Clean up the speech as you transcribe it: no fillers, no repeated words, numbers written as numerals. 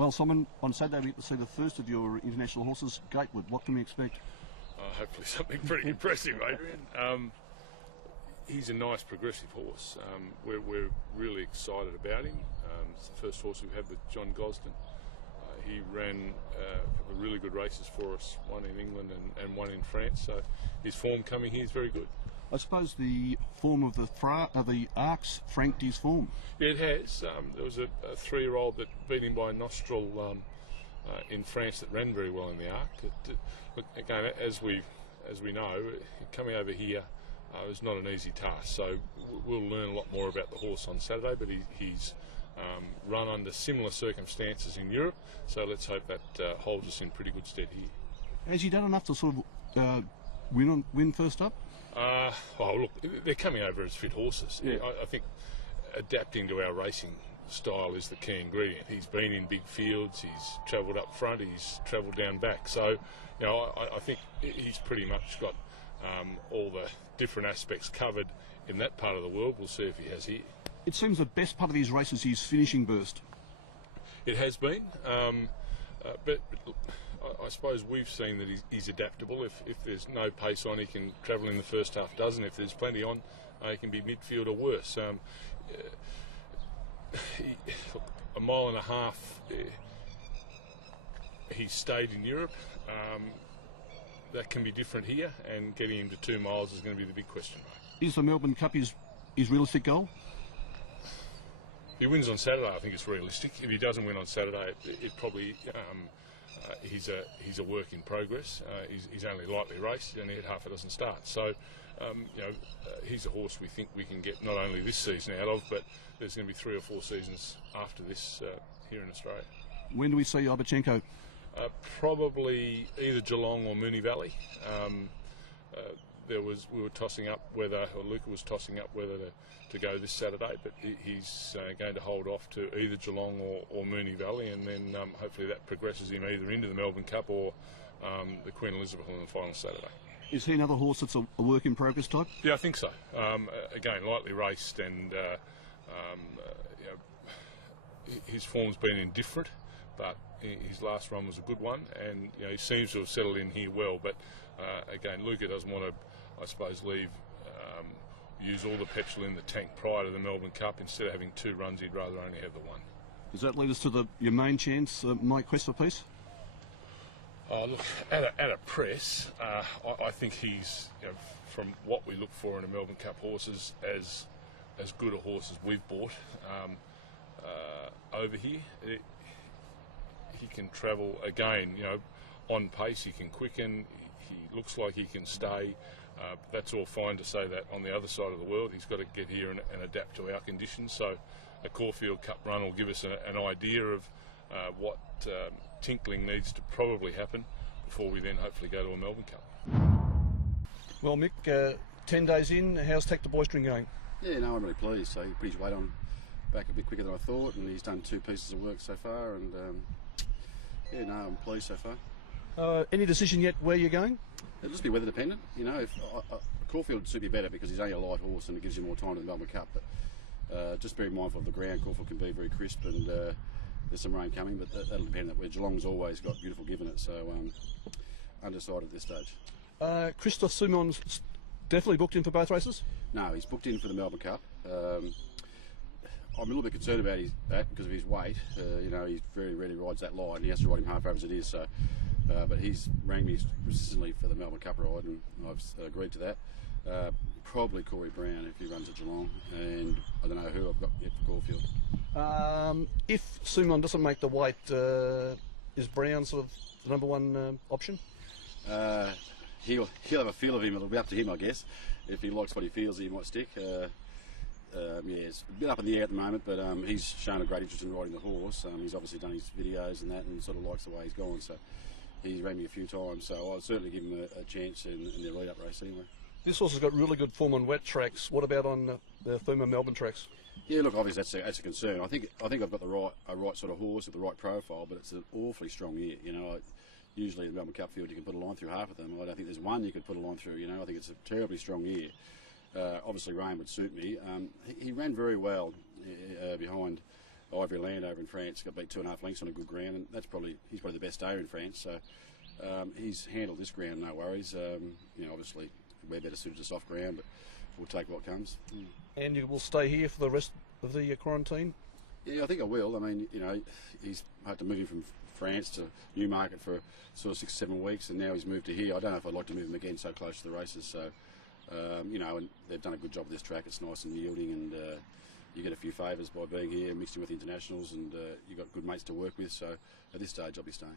Well, Simon, on Saturday we get to see the first of your international horses, Gatewood. What can we expect? Hopefully something pretty impressive, Adrian. He's a nice progressive horse. We're really excited about him. It's the first horse we've had with John Gosden. He ran a couple of really good races for us, one in England and one in France, so his form coming here is very good. I suppose the form of the Arcs franked his form. Yeah, it has. There was a 3-year-old that beat him by a nostril in France that ran very well in the Arc. Look, again, as we know, coming over here is not an easy task, so we'll learn a lot more about the horse on Saturday, but he's run under similar circumstances in Europe, so let's hope that holds us in pretty good stead here. Has he done enough to sort of win first up? Oh, look, they're coming over as fit horses. Yeah. I think adapting to our racing style is the key ingredient. He's been in big fields, he's travelled up front, he's travelled down back, so you know, I think he's pretty much got all the different aspects covered in that part of the world. We'll see if he has here. It seems the best part of his race is his finishing burst. It has been, but look, I suppose we've seen that he's adaptable. If there's no pace on, he can travel in the first half dozen. If there's plenty on, he can be midfield or worse. A mile and a half, he stayed in Europe. That can be different here, and getting him to 2 miles is going to be the big question mark. Is the Melbourne Cup his realistic goal? If he wins on Saturday, I think it's realistic. If he doesn't win on Saturday, it probably he's a work in progress. He's only lightly raced, and he had half a dozen starts. So, you know, he's a horse we think we can get not only this season out of, but there's going to be 3 or 4 seasons after this here in Australia. When do we see Ibachenko? Probably either Geelong or Moonee Valley. We were tossing up whether, or Luca was tossing up whether to go this Saturday, but he's going to hold off to either Geelong or Moonee Valley, and then hopefully that progresses him either into the Melbourne Cup or the Queen Elizabeth on the final Saturday. Is he another horse that's a work in progress type? Yeah, I think so. Again, lightly raced, and you know, his form's been indifferent, but his last run was a good one, and you know, he seems to have settled in here well. But again, Luca doesn't want to, I suppose, use all the petrol in the tank prior to the Melbourne Cup. Instead of having 2 runs, he'd rather only have the one. Does that lead us to your main chance, Mike Quest for peace? Look, at a press, I think he's, you know, from what we look for in a Melbourne Cup horses, as good a horse as we've bought over here. He can travel again, you know, on pace. He can quicken. He looks like he can stay. That's all fine to say that on the other side of the world. He's got to get here and adapt to our conditions. So a Caulfield Cup run will give us an idea of what tinkling needs to probably happen before we then hopefully go to a Melbourne Cup. Well, Mick, 10 days in, how's Tack the Boystring going? Yeah, no, I'm really pleased. So he put his weight on back a bit quicker than I thought, and he's done 2 pieces of work so far, and yeah, no, I'm pleased so far. Any decision yet where you're going? It'll just be weather dependent. You know, if Caulfield would suit me better because he's only a light horse and it gives you more time to the Melbourne Cup. But just very mindful of the ground. Caulfield can be very crisp, and there's some rain coming, but that'll depend. Where Geelong's always got beautiful give in it, so undecided at this stage. Christophe Simon's definitely booked in for both races? No, he's booked in for the Melbourne Cup. I'm a little bit concerned about that because of his weight. You know, he very rarely rides that line. He has to ride him half over as it is. So, but he's rang me persistently for the Melbourne Cup ride, and I've agreed to that. Probably Corey Brown if he runs at Geelong, and I don't know who I've got yet for Caulfield. If Simon doesn't make the weight, is Brown sort of the number 1 option? He'll have a feel of him. It'll be up to him, I guess. If he likes what he feels, he might stick. Yeah, it's a bit up in the air at the moment, but he's shown a great interest in riding the horse. He's obviously done his videos and that, and sort of likes the way he's gone. So he's ran me a few times. So I'll certainly give him a chance in the lead-up race anyway. This horse has got really good form on wet tracks. What about on the firmer Melbourne tracks? Yeah, look, obviously that's a concern. I think I've got the right sort of horse with the right profile, but it's an awfully strong year. You know, usually in the Melbourne Cup field you can put a line through half of them. I don't think there's one you could put a line through. You know, I think it's a terribly strong year. Obviously rain would suit me. He ran very well behind Ivory Land over in France. Got beat 2.5 lengths on a good ground, and he's probably the best stayer in France. So he's handled this ground, no worries. Obviously we're better suited to soft ground, but we'll take what comes. And you will stay here for the rest of the quarantine? Yeah, I think I will. I mean, he's had to move him from France to Newmarket for sort of 6 or 7 weeks, and now he's moved to here. I don't know if I'd like to move him again so close to the races. So, and they've done a good job with this track. It's nice and yielding, and you get a few favours by being here, mixed in with internationals, and you've got good mates to work with. So, at this stage, I'll be staying.